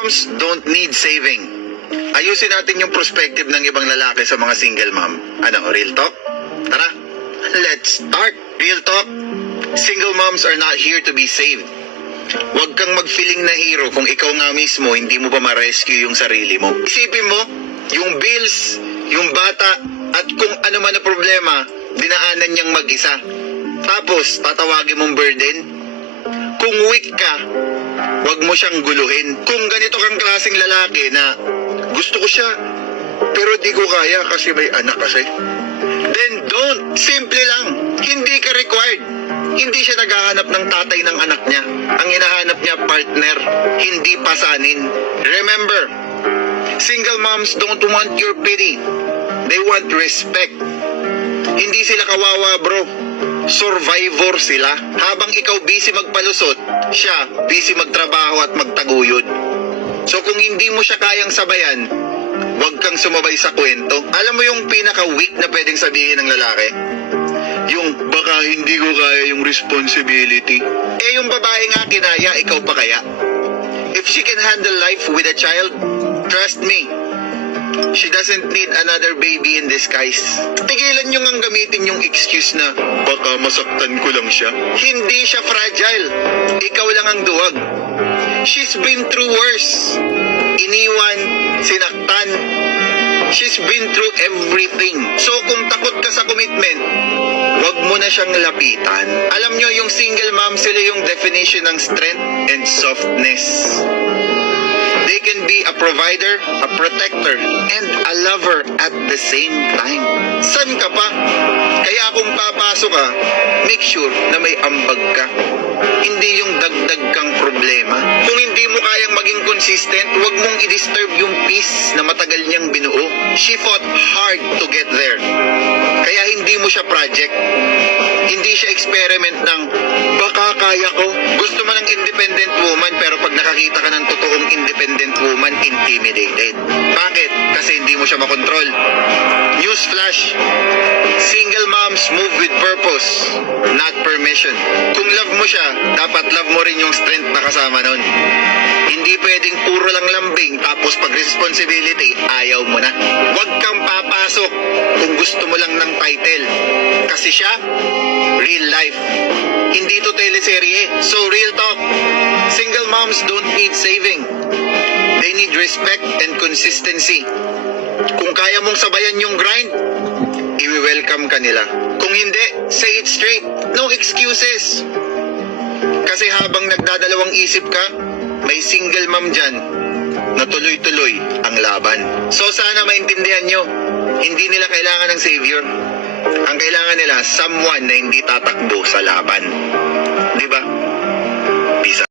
moms don't need saving. Ayusin natin yung perspective ng ibang lalaki sa mga single mom. Ano, real talk? Tara, let's start. Real talk, single moms are not here to be saved. Huwag kang mag-feeling na hero kung ikaw nga mismo hindi mo pa ma-rescue yung sarili mo. Isipin mo, yung bills, yung bata, at kung ano man na problema, dinaanan niyang mag-isa. Tapos, tatawagin mong burden? Kung weak ka, Huwag mo siyang guluhin. Kung ganito kang klaseng lalaki na gusto ko siya, pero di ko kaya kasi may anak kasi. Then don't. Simple lang. Hindi ka required. Hindi siya naghahanap ng tatay ng anak niya. Ang hinahanap niya partner, hindi pasanin. Remember, single moms don't want your pity. They want respect. Hindi sila kawawa, bro. Survivor sila. Habang ikaw busy magpalusot, siya busy magtrabaho at magtaguyod. So kung hindi mo siya kayang sabayan, huwag kang sumabay sa kwento. Alam mo yung pinaka-weak na pwedeng sabihin ng lalaki? Yung baka hindi ko kaya yung responsibility. Eh yung babae nga kinaya, ikaw pa kaya? If she can handle life with a child, trust me, She doesn't need another baby in disguise. Tigilan nyo ngang gamitin yung excuse na baka masaktan ko lang siya. Hindi siya fragile. Ikaw lang ang duwag. She's been through worse. Iniwan, sinaktan. She's been through everything. So kung takot ka sa commitment, wag mo na siyang lapitan. Alam nyo, yung single mom, sila yung definition ng strength and softness. They can be a provider, a protector, and a lover at the same time. San ka pa? Kaya kung papasok ka, make sure na may ambag ka. Hindi yung dagdag kang problema. Kung hindi mo kayang maging consistent, huwag mong i-disturb yung peace na matagal niyang binuo. She fought hard to get there. Kaya hindi mo siya project. Hindi siya experiment ng baka kaya ko. Independent woman pero pag nakakita ka ng totoong independent woman, intimidated. Bakit? Kasi hindi mo siya makontrol. Newsflash. Single moms move with purpose, not permission. Kung love mo siya, dapat love mo rin yung strength na kasama nun. Hindi pwedeng puro lang lambing tapos pag responsibility, ayaw mo na. Huwag kang papasok kung gusto mo lang ng title. Kasi siya, real life. Hindi to teleserye. So real talk, single moms don't need saving. They need respect and consistency. Kung kaya mong sabayan yung grind, i-welcome ka nila. Kung hindi, say it straight. No excuses. Kasi habang nagdadalawang isip ka, may single mom dyan na tuloy-tuloy ang laban. So sana maintindihan nyo, hindi nila kailangan ng savior. Ang kailangan nila, someone na hindi tatakbo sa laban. Di ba?